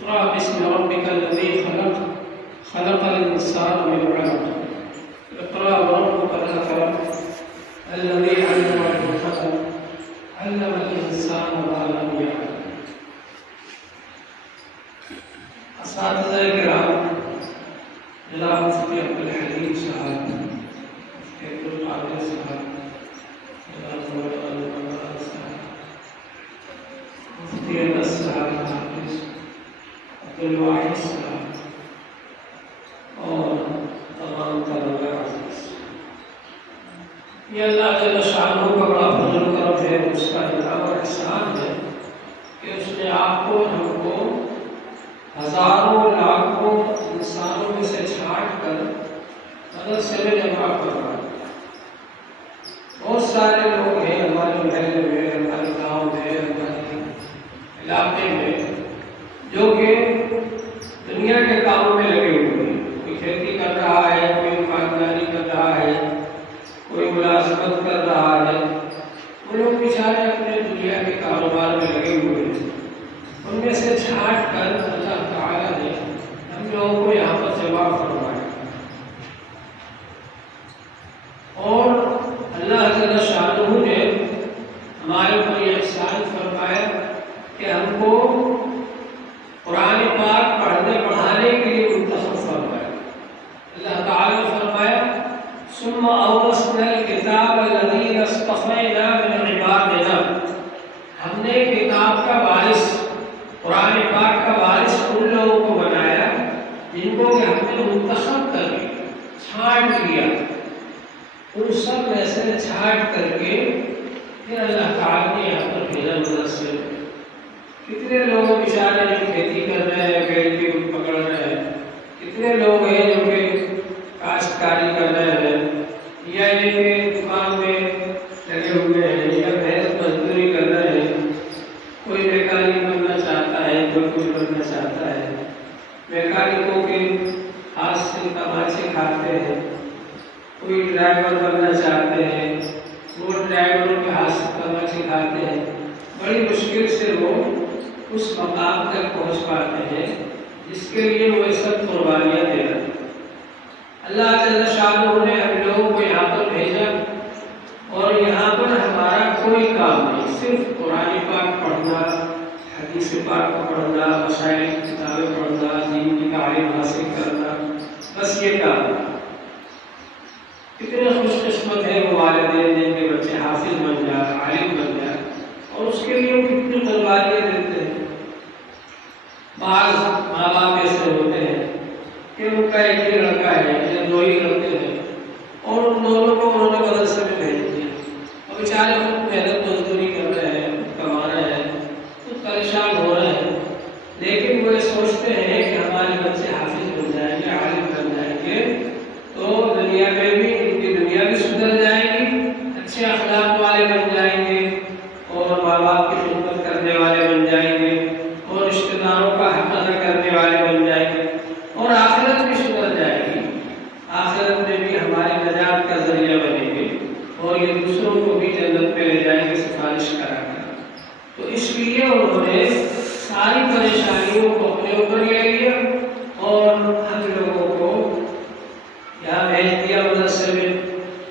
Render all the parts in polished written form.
اقرأ باسم ربك الذي خلق خلق الإنسان من علق اقرأ وربك الأكرم الذي علم بالقلم علم الإنسان ما لم يعلم. اساتذہ کرام جناب مفتی عبدالحلیم صاحب، مفتی عبدالقادر صاحب، جناب مولانا صاحب، مفتی انس صاحب، حافظ عبدالواحد صاحب اور تمام طلباء عزیز، یہ اللہ جل شانہ کا بڑا فضل و کرم ہے، اس کا انعام اور احسان ہے کہ اس نے آپ کو ہم کو ہزاروں لاکھوں انسانوں میں سے چھانٹ کر مدرسے میں جمع کروا. بہت سارے لوگ ہیں ہمارے محلے میں، ہمارے گاؤں میں، ہمارے علاقے میں، جو کہ دنیا کے کاموں میں لگے ہوئے ہیں. کوئی کھیتی کر رہا ہے، کوئی دکانداری کر رہا ہے، کوئی ملازمت کر رہا ہے. وہ لوگ بیچارے اپنے دنیا کے کاروبار میں لگے ہوئے ہیں. ان میں سے چھانٹ کر اللہ تعالیٰ نے ہم لوگوں کو یہاں پر جمع فرمایا، اور اللہ جل شانہ نے ہمارے اوپر یہ احسان فرمایا کہ ہم کو قرآن پاک پڑھنے پڑھانے کے لیے منتخب فرمایا. اللہ تعالیٰ نے فرمایا ثم اورثنا الکتاب الذین اصطفینا من عبادنا، ہم نے کتاب کا وارث، قرآن پاک کا وارث ان لوگوں کو بنایا جن کو کہ ہم نے منتخب کر لیا، چھانٹ لیا. ان سب میں سے چھانٹ کر کے پھر اللہ تعالیٰ نے یہاں پر بھیجا مدرسے میں. کتنے لوگ بیچارے جو کھیتی کر رہے ہیں، بیل کی پکڑ رہے ہیں، کتنے لوگ ہیں جو کہ کاشتکاری کر رہے ہیں، یا یہ کہ دکان میں لگے ہوئے ہیں، یا محنت مزدوری کر رہے ہیں. کوئی میکینک بننا چاہتا ہے، کوئی کچھ بننا چاہتا ہے. میکینکوں کے ہاتھ سے تماچے کھاتے ہیں. کوئی ڈرائیور بننا چاہتے ہیں، وہ ڈرائیوروں کے ہاتھ سے تماچے کھاتے ہیں. بڑی مشکل سے وہ اس مقام تک پہنچ پاتے ہیں جس کے لیے وہ سب قربانیاں دے رہے ہیں. اللہ جل شانہ نے ہم لوگوں کو یہاں پر بھیجا، اور یہاں پر ہمارا کوئی کام نہیں، صرف قرآن پاک پڑھنا، حدیث پاک پڑھنا، مسائل کی کتابیں پڑھنا، دین کی تعلیم حاصل کرنا، بس یہ کام ہے. کتنے خوش قسمت ہیں وہ والدین جن کے بچے حافظ بن جائے، عالم بن جائے، اور اس کے لیے وہ کتنی قربانیاں دیتے ہیں. بعض ماں باپ ایسے ہوتے ہیں کہ ان کا ایک ہی لڑکا ہے یا دو ہی لڑکے ہیں، اور ان دونوں کو انہوں نے مدرسے میں بھیج دیا، اور بیچارے خود محنت مزدوری کر رہے ہیں، کما رہے ہیں، خود پریشان ہو رہے ہیں. لیکن وہ یہ سوچتے ہیں کہ ہمارے بچے حافظ بن جائیں گے، عالم بن جائیں گے، تو دنیا میں بھی ان کی دنیا بھی سدھر جائے گی، اچھے اخلاق والے بن جائیں گے، اور ماں باپ کی خدمت کرنے والے بن جائیں گے، اور رشتہ داروں کا حق ادا کرنے والے بن جائیں گے، اور آخرت بھی سدھر جائے گی. آخرت میں بھی ہماری نجات کا ذریعہ بنے گے، اور یہ دوسروں کو بھی جنت میں لے جائیں گے سفارش کرا کر. تو اس لیے انہوں نے ساری پریشانیوں کو اپنے اوپر لے لیا، اور ہم لوگوں کو یہاں بھیج دیا مدرسے میں.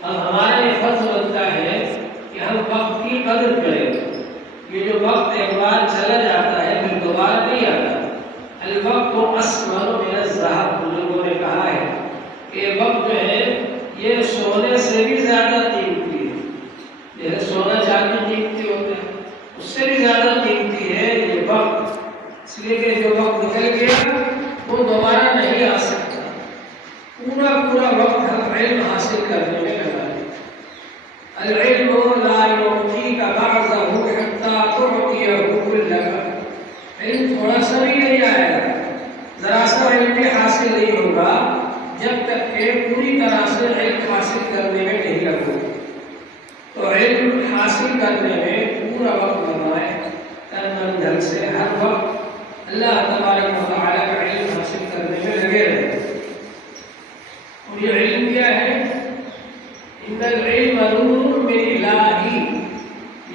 اب ہمارا یہ فرض بنتا ہے کہ ہم وقت کی قدر کریں. یہ جو وقت ایک بار چلا جاتا ہے پھر دوبارہ نہیں آتا. الوقت اسمر من الذهب، بزرگوں نے کہا ہے کہ یہ وقت جو ہے یہ سونے سے بھی زیادہ قیمتی ہے. جیسے سونا چاندی قیمتی ہوتے ہیں، اس سے بھی زیادہ قیمتی ہے یہ وقت. اس لیے کہ جو وقت نکل گیا وہ دوبارہ نہیں آ سکتا. پورا وقت ہم علم حاصل کرنے میں لگا ہے. العلم لا يعطيك بعضه حتى تعطيه كلك. علم تھوڑا سا بھی نہیں آئے گا، ذرا سا علم بھی حاصل نہیں ہوگا جب تک کہ پوری طرح سے علم حاصل کرنے میں نہیں لگو. تو علم حاصل کرنے میں پورا وقت لگائے، تن من دھن سے ہر وقت اللہ تبارک و تعالیٰ کا علم حاصل کرنے میں لگے رہے. اور یہ علم کیا ہے؟ ان العلم نور من الہی،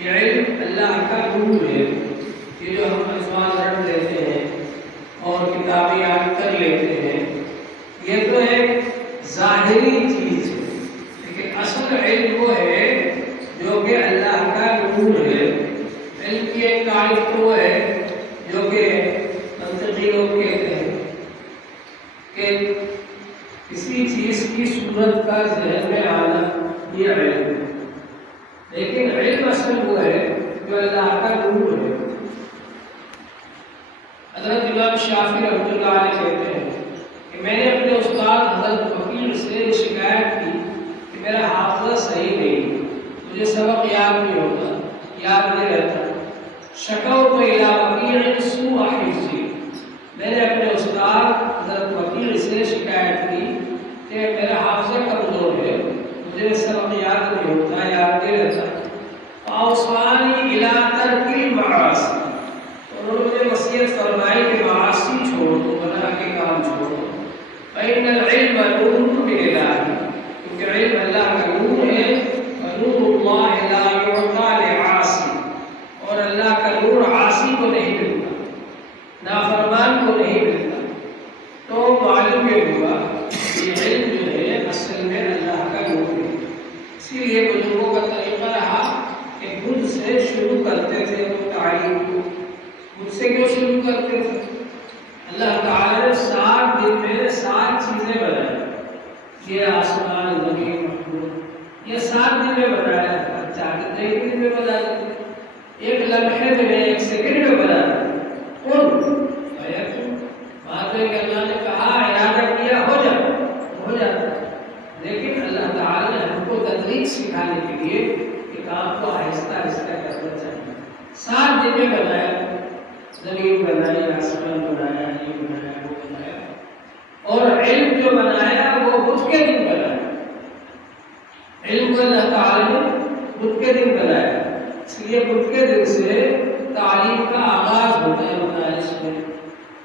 یہ علم اللہ کا نور ہے. یہ جو ہم الفاظ رٹ لیتے ہیں نور ہے۔ علم کی ایک تعریف تو وہ ہے جو کہ منطقی لوگ کہتے ہیں کہ کسی چیز کی صورت کا ذہن میں آنا یہ علم ہے، لیکن علم اصل وہ ہے جو اللہ کا نور ہے۔ حضرت امام شافعی رحمۃ اللہ علیہ کہتے ہیں کہ میں نے اپنے استاد حضرت وکیل سے شکایت کی کہ میرا حافظہ صحیح نہیں، مجھے سبق یاد نہیں ہوتا، یاد نہیں رہتا۔ شکوت الی وکیل سوء حفظی، میں نے اپنے استاد حضرت وکیل سے شکایت کی کہ میرا حافظہ کمزور ہے، مجھے سبق یاد نہیں ہوتا، یاد نہیں رہتا۔ فاوصانی الی ترک المعاصی، انہوں نے مجھے وصیت فرمائی کہ معاصی چھوڑ دو، گناہ کے کام چھوڑ دو۔ فإن العلم نور من الہ، کیونکہ علم اللہ کا نور ہے، ونور اللہ لا یعطی لعاصی، اور اللہ کا نور عاصی کو نہیں ملتا، نافرمان کو نہیں ملتا۔ تو معلوم یہ ہوا کہ علم جو ہے اصل میں اللہ کا نور ہے۔ اسی لیے بزرگوں کا طریقہ رہا کہ خود سے شروع کرتے تھے وہ تعلیم کو۔ خود سے کیوں شروع کرتے تھے؟ اللہ تعالیٰ نے 7 دن میں 7 چیزیں بنائی، یہ آسمان زمین مخلوق، یہ 7 دن میں بنایا ہے۔ چاہتے ایک دن میں بنا دیتے، ایک لمحے میں، ایک سیکنڈ میں بنا دیتے۔ بات ہے کہ اللہ نے کہا، ارادہ کیا، ہو جاتا۔ لیکن اللہ تعالیٰ نے ہم کو تدریج سکھانے کے لیے کہ کام کو آہستہ آہستہ کرنا چاہیے۔ 7 دن میں بنایا، زمین بنائی، آسمان بنایا، یہ بنایا، وہ بنایا، اور علم جو بنایا وہ بدھ کے دن بنایا۔ علم کو اللہ تعالیٰ نے بدھ کے دن بنایا، اس لیے بدھ کے دن سے تعلیم کا آغاز ہوتا ہے مدارس میں،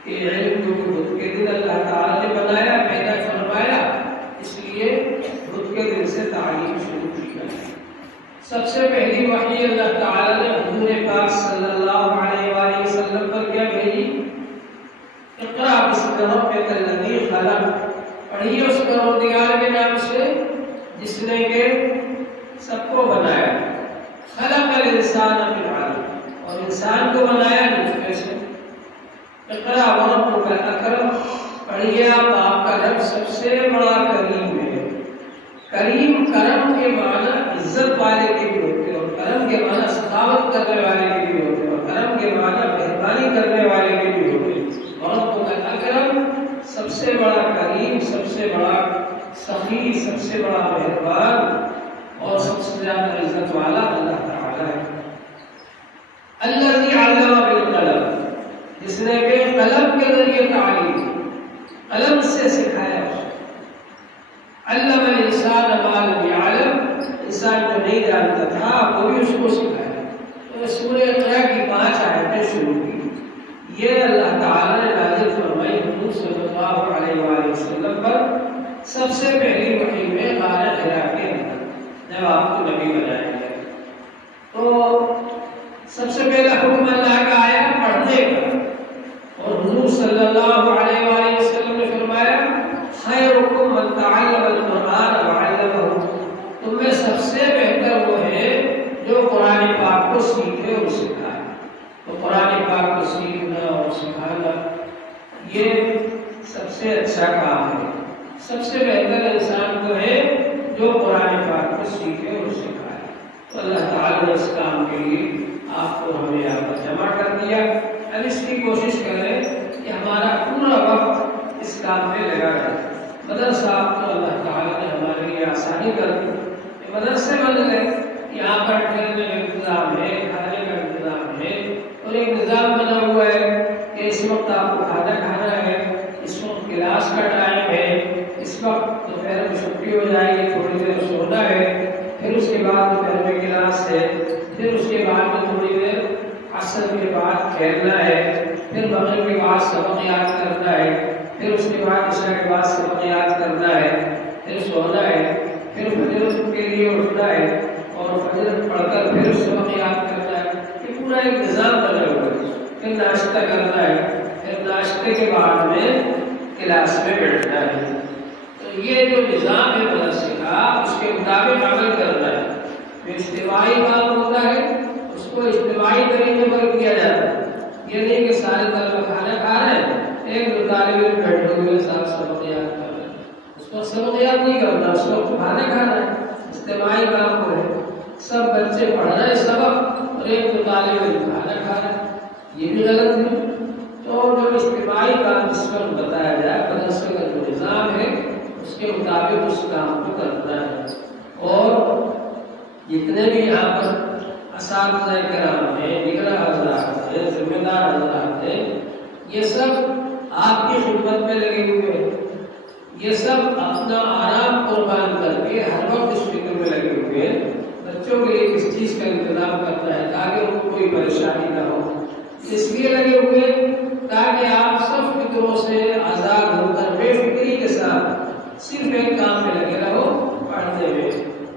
کہ علم کو بدھ کے دن اللہ تعالیٰ نے بنایا، پیدا فرمایا، اس لیے بدھ کے دن سے تعلیم شروع کی گئی۔ سب سے پہلی وحی اللہ تعالیٰ نے حضور پاک صلی اللہ علیہ وآلہ وسلم پر کیا بھیجی؟ اقرأ باسم ربک الذی خلق، پڑھیے اس پروردگار کے نام سے جس نے کہ سب کو بنایا۔ خلق الانسان من علق، اور انسان کو بنایا نطفے سے۔ اقرأ وربک الاکرم، پڑھیے آپ کا رب سب سے بڑا کریم ہے۔ کریم، کرم کے معنی عزت والے کے بھی ہوتے ہیں، اور کرم کے معنی سخاوت کرنے والے کے بھی ہوتے ہیں، اور کرم کے معنی مہربانی کرنے والے کے بھی ہوتے ہیں۔ وربک الاکرم، سب سے بڑا کریم، سب سے بڑا سخی، سب سے بڑا مہربان، اور سب سے زیادہ عزت والا اللہ تعالیٰ ہے۔ الذی علم بالقلم، جس نے کہ قلم کے ذریعے تعلیم، قلم سے سکھایا۔ علم الانسان ما لم یعلم، انسان کو نہیں جانتا تھا وہ بھی اس کو سکھایا۔ تو سورہ اقرا کی 5 آیتیں شروع کی، یہ اللہ تعالیٰ نے نازل فرمائی حضور صلی اللہ علیہ وآلہ وسلم پر سب سے پہلی وحی میں غار حرا کے اندر، جب آپ کو نبی بنایا گیا۔ تو سب سے پہلا حکم اللہ کا آیا پڑھنے کا، اور حضور صلی اللہ علیہ وآلہ وسلم نے فرمایا خیرکم من تعلم القرآن وعلمہ، تم میں سب سے بہتر وہ ہے جو قرآن پاک کو سیکھے اور سکھائے۔ تو قرآن پاک کو سیکھنا اور سکھانا یہ سب سے اچھا کام ہے۔ سب سے بہتر انسان کو ہے جو قرآن پاک کو سیکھے اور سکھائے۔ تو اللہ تعالیٰ نے اس کام کے لیے آپ کو ہمیں یہاں پر جمع کر دیا۔ اب اس کی کوشش کریں کہ ہمارا پورا وقت اس کام میں لگا رہے۔ مدرسہ تو اللہ تعالیٰ نے ہمارے لیے آسانی کر دی، مدرسے بن گئے، یہاں پر ٹھہرنے کا انتظام ہے، کھانے کا انتظام ہے، اور ایک نظام بنا ہوا ہے کہ اس وقت آپ کو کھانا کھانا ہے، اس وقت کلاس کا ٹائم ہے، اس وقت دوپہر میں چھٹی ہو جائے گی، تھوڑی دیر سونا ہے، پھر اس کے بعد دوپہر میں کلاس ہے، پھر اس کے بعد میں تھوڑی دیر عصر کے بعد کھیلنا ہے، پھر مغرب کے بعد سبق یاد کرنا ہے، پھر اس کے بعد عشاء کے بعد سبق یاد کرنا ہے، پھر سونا ہے، پھر فجر کے لیے اٹھنا ہے، اور فجر پڑھ کر پھر سبق یاد کرنا ہے۔ یہ پورا ایک نظام بنا ہوا ہے۔ پھر ناشتہ کرنا ہے، پھر ناشتے کے بعد میں کلاس میں بیٹھنا ہے۔ تو یہ جو نظام ہے مدرسے کا، اس کے مطابق عمل کرنا ہے۔ جو اجتماعی کام ہوتا ہے کو اجتماعی طریقے پر کیا جاتا ہے. یہ نہیں کہ سارے طلبہ کھانا کھا رہے ہیں، ایک دو طالب علم بیٹھے ہوئے صاحب سبق یاد کر رہے ہیں، اس کو سبق یاد نہیں کرنا، اس کو کھانا کھانا ہے. اجتماعی کام کرے، سب بچے پڑھ رہے ہیں سبق اور ایک دو طالب علم کھانا کھا رہے ہیں، یہ بھی غلط ہے. تو جو اجتماعی کام جس پر بتایا جائے مدرسے کا جو نظام ہے اس کے مطابق اس کام کو کرنا ہے. اور جتنے بھی یہاں پر اساتذہ کرام ہیں، نگراں حضرات ہیں، ذمہ دار حضرات ہیں، یہ سب آپ کی خدمت میں لگے ہوئے ہیں. یہ سب اپنا آرام قربان کر کے ہر وقت اس فکر میں لگے ہوئے ہیں بچوں کے لیے کس چیز کا انتظام کرنا ہے تاکہ ان کو کوئی پریشانی نہ ہو. اس لیے لگے ہوئے تاکہ آپ سب فکروں سے آزاد ہو کر بے فکری کے ساتھ صرف ایک کام میں لگے رہو، پڑھنے میں،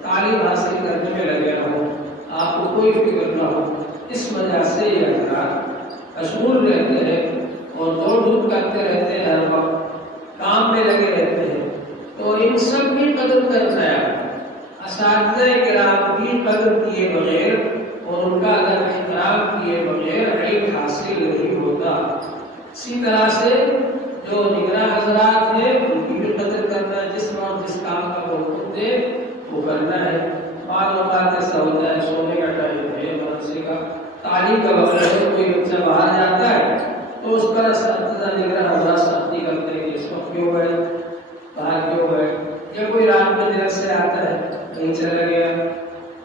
تعلیم حاصل کرنے میں لگے رہو، آپ کو کوئی فکر نہ ہو. اس وجہ سے یہ حضرات مشغول رہتے ہیں اور دوڑ دھوپ کرتے رہتے ہیں، ہر وقت کام میں لگے رہتے ہیں. تو ان سب کی قدر کرنا ہے. اساتذہ کرام کی قدر کیے بغیر اور ان کا اگر احترام کیے بغیر علم حاصل نہیں ہوتا. اسی طرح سے جو نگراں حضرات ہیں ان کی بھی قدر کرنا ہے، جس وقت جس کام کا وہ حکم دے وہ کرنا ہے. بعض اوقات ایسا ہوتا ہے سونے کا ٹائم ہے، مدرسے کا تعلیم کا وقت ہے، کوئی بچہ باہر جاتا ہے تو اس پر اساتذہ نگراں حضرات سختی کرتے ہیں کہ اس وقت کیوں گئے، باہر کیوں گئے، یا کوئی رات میں دیر سے آتا ہے کہیں چلا گیا،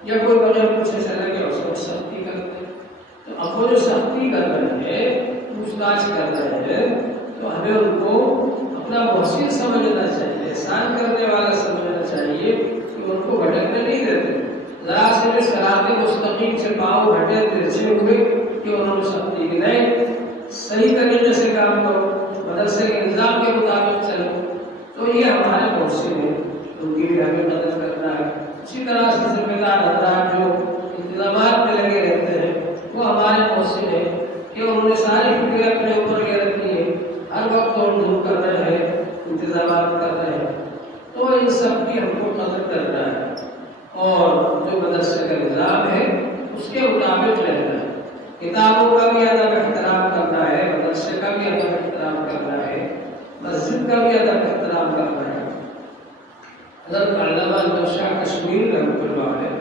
یا کوئی بغیر پوچھے چلا گیا، اس کو سختی کرتے ہیں. تو اب وہ جو سختی کر رہے ہیں، پوچھ تاچھ کر رہے ہیں، تو ہمیں ان کو اپنا محسن سمجھنا چاہیے، احسان کرنے والا سمجھنا چاہیے کہ ان کو بھٹکنے نہیں دیتے. ذرا سے بھی صراط مستقیم سے پاؤں ہٹے ترچھے ہوئے کہ انہوں نے سختی کی نہیں، صحیح طریقے سے کام کرو، مدرسے کے نظام کے مطابق چلو. تو یہ ہمارے محسن ہیں، ان کی بھی ہمیں مدد کرنا ہے. اسی طرح سے ذمہ دار حضرات جو انتظامات میں لگے رہتے ہیں وہ ہمارے محسن ہیں کہ انہوں نے ساری فکریں اپنے اوپر لے رکھی ہے، ہر وقت دوڑ دھوپ کر رہے ہیں، انتظامات کر رہے ہیں. تو ان سب کی ہم کو مدد کرنا ہے اور جو مدرسے کا نظام ہے اس کے مطابق رہنا ہے. کتابوں کا بھی ادب احترام کرنا ہے، مدرسے کا بھی ادب احترام کرنا ہے، مسجد کا بھی ادب احترام کرنا ہے. حضرت علامہ انور شاہ کشمیر رحمۃ اللہ علیہ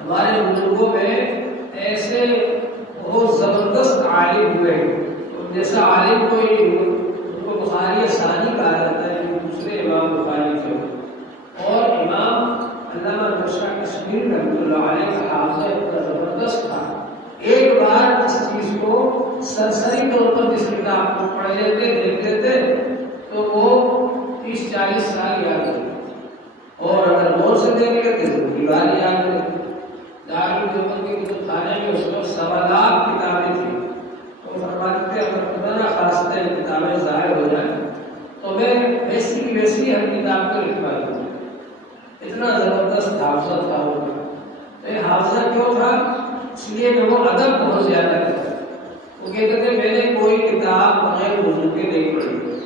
ہمارے بزرگوں میں ایسے بہت زبردست عالم ہوئے، جیسا عالم کوئی ان کو بخاری ثانی کہا جاتا ہے، دوسرے امام بخاری تھے. اور امام علامہ انور شاہ کشمیر رحمۃ اللہ علیہ کا حافظہ اتنا زبردست تھا، ایک بار اس چیز کو سرسری طور پر جس کتاب کو پڑھ لیتے دیکھ لیتے تو وہ 30-40 سال یاد ہوتے، اور اگر غور سے دیکھ لیتے تو دیوار یاد ہوتی. دارالعلوم کے کتب خانے میں اس وقت 1.25 کتابیں تھیں. تو فرماتے ہیں اگر خدا نہ خواستہ یہ کتابیں ضائع ہو جائیں تو میں ویسی کی ویسی ہر کتاب کو لکھوا دوں. اتنا زبردست حافظہ تھا وہ. یہ حافظہ کیوں تھا؟ اس لیے کہ وہ ادب بہت زیادہ تھا. وہ کہتے تھے میں نے کوئی کتاب بغیر وضو کے نہیں پڑھی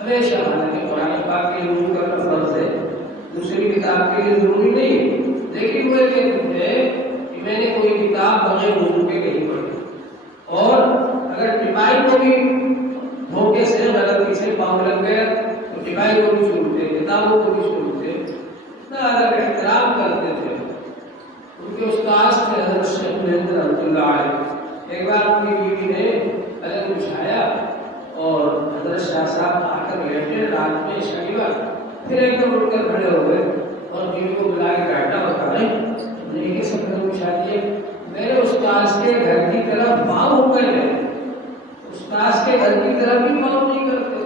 ہمیشہ. حالانکہ قرآن پاک کے وضو کرنا فرض ہے، دوسری کتاب کے لیے ضروری نہیں، لیکن وہ کہتے تھے کہ میں نے کوئی کتاب بغیر وضو کے نہیں پڑھی. اور اگر ٹپائی کو بھی دھوکے سے غلطی سے پاؤں لگ گیا تو ٹپائی کو بھی چھوڑتے، کتابوں کو بھی چھوڑتے. اتنا ادب احترام کرتے تھے. ان کے استاد تھے حضرت شیخ مہندر رحمۃ اللہ علیہ. ایک بار ان کی بیوی نے قلم بچھایا اور حضرت شاہ صاحب آ کر بیٹھے رات میں شنیوار، پھر ایک دم اٹھ کر کھڑے ہو گئے اور بیوی کو بلا کے بیٹھا اور کہا نہیں کہ سب قلم بچھا دیے. میرے استاد کے گھر کی طرف پاؤں ہو گئے ہیں، استاد کے گھر کی طرف بھی پاؤں نہیں کرتے.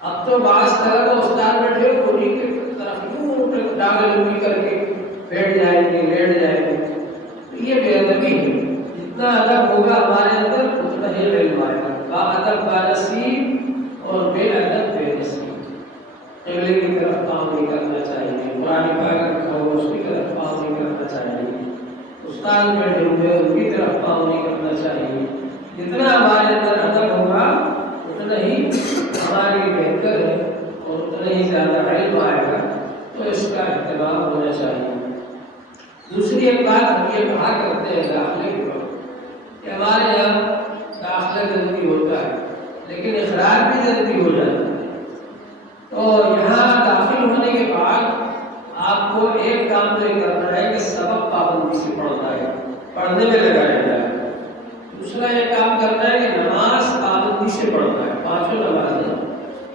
اب تو بعض طرح کا استاد بیٹھے انہیں کی طرف یوں ڈانگیں لمبی کر کے بیٹھ جائیں گے، لیٹ جائیں گے. یہ بے ادبی ہے. جتنا ادب ہوگا ہمارے اندر اتنا ہی علم آئے گا. با ادب بانصیب اور بے ادب بے نصیب. قبلے کی طرف پاؤں نہیں کرنا چاہیے، قرآن پاک رکھا ہوا اس کی طرف پاؤں نہیں کرنا چاہیے، استاد بیٹھے ہوئے ان کی طرف پاؤں نہیں کرنا چاہیے. جتنا ہمارے اندر ادب ہوگا اتنا ہی ہمارے لیے بہتر ہے اور اتنا ہی زیادہ علم آئے گا. تو اس کا اہتمام ہونا چاہیے. دوسری ایک بات ہم یہ کہا کرتے ہیں داخلے کے وقت کہ ہمارے یہاں داخلہ جلدی ہوتا ہے لیکن اخراج بھی جلدی ہو جاتا ہے. تو یہاں داخل ہونے کے بعد آپ کو ایک کام تو یہ کرنا ہے کہ سبق پابندی سے پڑھنا ہے، پڑھنے میں لگایا جائے. دوسرا یہ کام کرنا ہے کہ نماز پابندی سے پڑھنا ہے، پانچوں نمازیں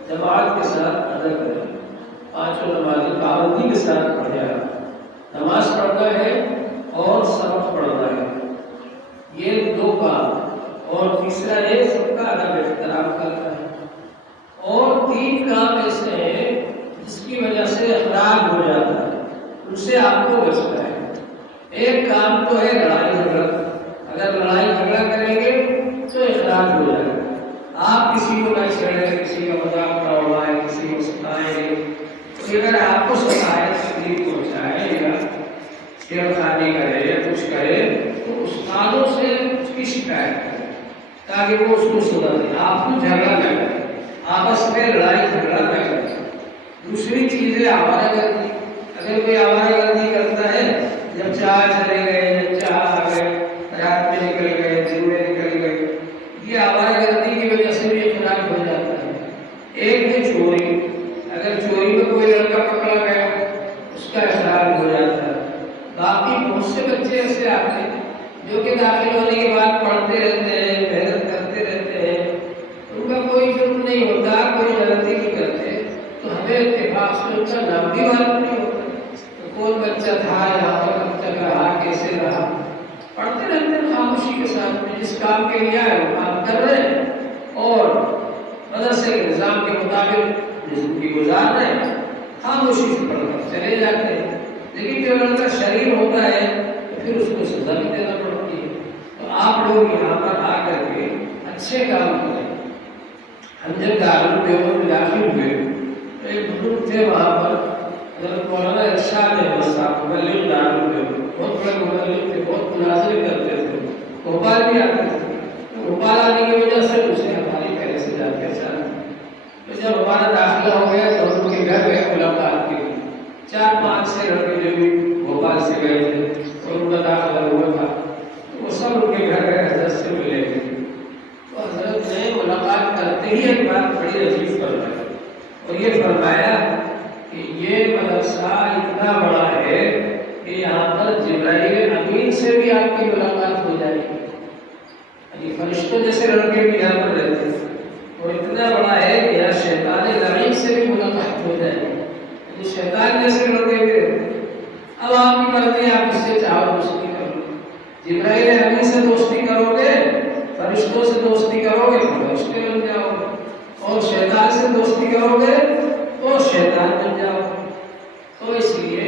جماعت کے ساتھ ادا کریں، پانچوں نمازیں پابندی کے ساتھ پڑھیں. نماز پڑھنا ہے اور سبق پڑھنا ہے، یہ دو کام. اور تیسرا ہے سب کا ادب احترام کرنا ہے. اور تین کام ایسے ہیں جس کی وجہ سے اخراج ہو جاتا ہے، ان سے آپ کو بچنا ہے. ایک کام تو ہے لڑائی جھگڑا، اگر لڑائی جھگڑا کریں گے تو اخراج ہو جائے گا. آپ کسی کو نہ چھیڑیں، کسی کا مذاق نہ اڑائیں، کسی کو ستائیں گے تو اگر آپ کو ستائے، تکلیف پہنچائے یا چھیڑخانی کرے یا کچھ کرے تو استادوں سے اس کی شکایت کریں تاکہ وہ اس کو سدھر دیں، آپ کو جھگڑا نہ کریں، آپس میں لڑائی جھگڑا نہ کریں. دوسری چیز ہے آوارہ گردی. اگر کوئی آوارہ گردی کرتا ہے، جب چاہ چلے گئے، جب چاہ آ گئے، رات میں نکل گئے، دن میں نکل گئے، یہ آوارہ گردی کی وجہ سے بھی اخراج ہو جاتا ہے. ایک ہے چوری. اگر چوری میں کوئی لڑکا پکڑا گیا اس کا اخراج ہو جاتا ہے. باقی بہت سے بچے ایسے آتے ہیں جو کہ داخل ہونے کے بعد پڑھتے رہتے ہیں، محنت کرتے رہتے ہیں، ان کا کوئی جرم نہیں ہوتا، کوئی غلطی نہیں کرتے تو ہمیں اتفاق سے ان کا نام بھی معلوم نہیں ہوتا تو کون بچہ تھا یہاں پر، کب تک رہا، کیسے رہا. پڑھتے رہتے ہیں خاموشی کے ساتھ میں، جس کام کے لیے آئے وہ کام کر رہے ہیں اور مدرسے کے نظام کے مطابق زندگی گزار رہے ہیں، خاموشی سے پڑھ کر چلے جاتے ہیں. لیکن جو لڑکا شریر ہوتا ہے تو پھر اس کو سزا بھی دینا پڑتی ہے. تو آپ لوگ یہاں پر آ کر کے اچھے کام کریں. ہم جب دارالعلوم میں داخل ہوئے تو ایک بزرگ تھے وہاں پر، حضرت مولانا ارشاد احمد صاحب، مبلغ دارالعلوم، بہت بڑے مبلغ تھے، بہت مناظریں کرتے تھے، بھوپال بھی آتے تھے. بھوپال آنے کی وجہ سے اسے ہماری پہلے سے جان پہچان تھی. تو جب ہمارا داخلہ ہو گیا تو ان کے گھر گئے ملاقات کے لیے. 4-5 سے لڑکے جو بھی بھوپال سے گئے تھے اور ان کا داخلہ ہوا تھا تو وہ سب ان کے گھر گئے، حضرت سے ملے تھے. تو حضرت نے ملاقات کرتے ہی ایک بات بڑی عجیب فرمائی اور یہ فرمایا کہ یہ مدرسہ اتنا بڑا ہے کہ یہاں پر جبرائیل امین سے بھی آپ کی ملاقات ہو جائے گی. یعنی فرشتوں جیسے لڑکے بھی یہاں پر رہتے ہیں اور اتنا بڑا ہے کہ یہاں شیطان لعین سے بھی ملاقات ہو جائے گی. یعنی شیطان جیسے لڑکے بھی رہتے ہیں. اب آپ کی مرضی، آپ اس سے چاہو دوستی کرو. جبرائیل امین سے دوستی کرو گے، فرشتوں سے دوستی کرو گے تو فرشتے بن جاؤ گے، اور شیطان سے دوستی کرو گے تو شیطان بن جاؤ گے. تو اس لیے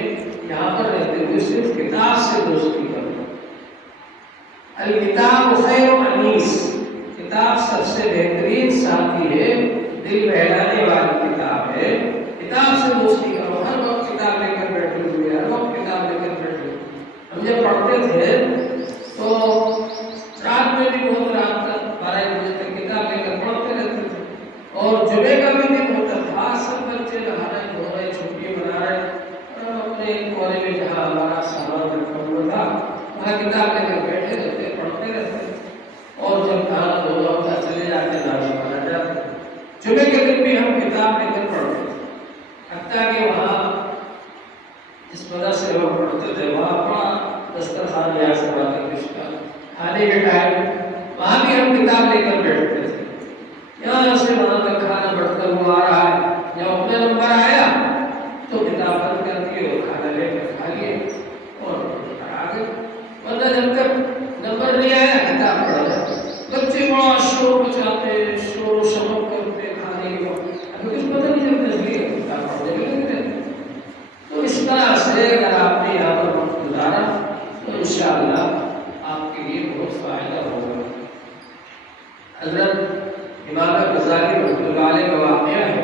یہاں پر رہتے ہوئے صرف کتاب سے دوستی کرو. الکتاب خیر انیس، کتاب سب سے بہترین ساتھی ہے، دل بہلانے والی کتاب ہے. کتاب سے دوستی کرو. ہر وقت کتاب لے کر بیٹھے ہوئے، ہر وقت کتاب لے کر بیٹھے ہوئے. ہم جب پڑھتے تھے تو رات میں بھی بہت رات تک 12 بجے تک کتاب لے کر پڑھتے رہتے تھے. اور جمعے کا بھی دن ہوتا تھا، سب بچے نہا رہے، دھو رہے، چھٹی منا رہے، اور ہم اپنے ایک کونے میں جہاں ہمارا سامان رکھا ہوا تھا وہاں کتاب لے کر بیٹھے رہتے، پڑھتے رہتے. اور جب کھانا دھونا ہوتا چلے جاتے، ناشتہ بنا جاتے. جمعے کے دن بھی ہم کتاب لے کر پڑھتے تھے. حتیٰ کہ وہاں جس مدرسے سے ہم پڑھتے تھے وہاں بڑا دسترخوان یہاں سے باتیں کشتا کھانے کے ٹائم وہاں بھی ہم کتاب لے کر بیٹھتے تھے. یہاں سے وہاں تک کھانا بڑھتا ہوا آ رہا ہے، جب اپنا نمبر آیا تو کتاب بند کر دی اور کھانا لے کر کھا لیے اور آگے. ورنہ جب تک نمبر نہیں آیا کتاب پڑھ جاتے. بچے بڑا شور مچاتے، شور و شباب کرتے کھانے کے وقت. ابھی کچھ پتہ نہیں چلتا اس لیے کتاب پڑھنے میں لگتے. تو اس طرح سے اگر آپ نے یہاں پر وقت گزارا تو انشاءاللہ آپ کے لیے بہت فائدہ ہوگا. حضرت امام غزالی رحمۃ اللہ علیہ کا واقعہ ہے.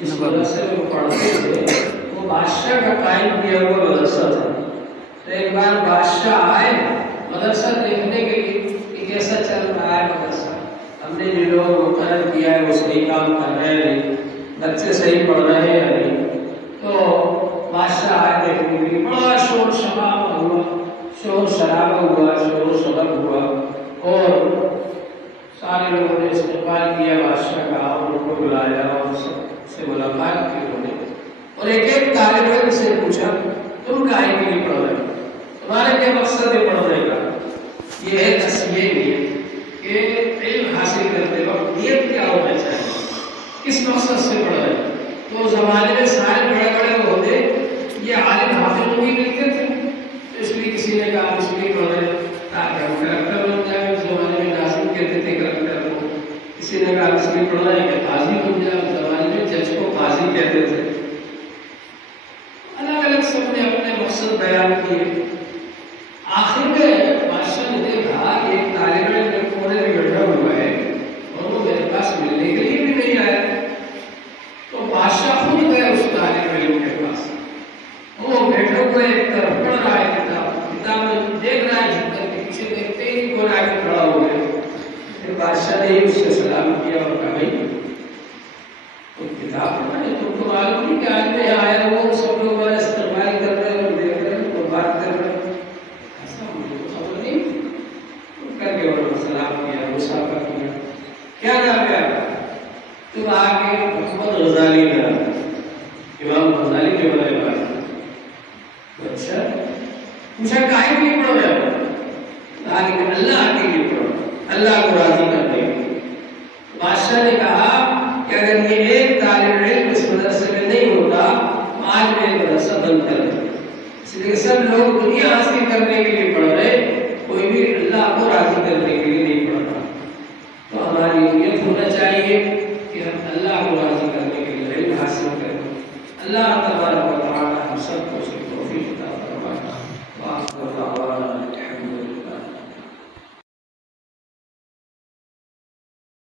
جس مدرسے میں وہ پڑھتے تھے وہ بادشاہ کا قائم کیا ہوا مدرسہ تھا. تو ایک بار بادشاہ آئے مدرسہ دیکھنے کے لیے کہ کیسا چل رہا ہے مدرسہ، ہم نے جو لوگ مقرر کیا ہے وہ صحیح کام کر رہے ہیں نہیں، بچے صحیح پڑھ رہے ہیں یا نہیں. تو بادشاہ آئے دیکھنے کے لیے، بڑا شور شرابہ ہوا، شرابہ ہوا، شور و شغب ہوا، اور سارے لوگوں نے استقبال کیا بادشاہ کا، اور ان کو بلایا اور سب سے ملاقات کی انہوں نے، اور ایک ایک طالب علم سے پوچھا تم کاہے کے لیے پڑھ رہے ہو، تمہارا کیا مقصد ہے پڑھنے کا؟ یہ ہے تصحیح نیت کہ علم حاصل کرتے وقت نیت کیا ہونا چاہیے، کس مقصد سے پڑھ رہے ہیں۔ تو زمانے میں سارے بڑے بڑے ہوتے یہ عالم حافظ بھی لکھتے تھے، تو اس لیے کسی نے کہا اس لیے پڑھ رہے تاکہ ہم کریکٹر بن جائے۔ اس زمانے میں ناظم کہتے تھے کریکٹر کو، کسی نے کہا اس لیے پڑھ رہے ہیں کہ قاضی بن جائے۔ اس زمانے میں جج کو قاضی کہتے تھے۔ الگ الگ سب نے اپنے مقصد بیان کیے۔ آخر میں بادشاہ نے دیکھا کہ ایک طالب علم ایک کونے میں بیٹھا ہوا ہے اور وہ میرے پاس ملنے کے لیے بھی نہیں آیا، تو بادشاہ خود گئے اس طالب علم کے پاس۔ وہ بیٹھے ہوئے ایک طرف پڑھ رہا ہے کتاب میں دیکھ رہا ہے، جھک کر کے پیچھے دیکھتے ہی کونے آ کے کھڑا ہو گیا۔ پھر بادشاہ نے اس سے سلام کیا اور کہا بھائی تم کتاب پڑھ رہے، تم کو معلوم نہیں کہ آج میں یہاں آیا ہوں، سب لوگ ہمارا استقبال کر رہے ہیں اور دیکھ رہے ہیں اور بات کر رہے ہیں، ایسا مجھے تو خبر نہیں۔ کر کے اور سلام کیا، مسافہ کیا۔ کیا نام ہے آپ؟ تم آگے محمد غزالی کا، امام غزالی کے بارے میں بات۔ اچھا، پوچھا کاہے کے لیے پڑھ رہے ہو؟ کہا کہ اللہ کے لیے پڑھو، اللہ کو راضی کرنے کے لیے۔ بادشاہ نے کہا کہ اگر یہ ایک طالب علم اس مدرسے میں نہیں ہوتا تو آج میں مدرسہ بند کر دوں، اس لیے سب لوگ دنیا حاصل کرنے کے لیے پڑھ رہے، کوئی بھی اللہ کو راضی کرنے کے لیے نہیں پڑھ رہا۔ تو ہماری نیت ہونا چاہیے کہ ہم اللہ کو راضی کرنے کے لیے علم حاصل کریں۔ اللہ تبارک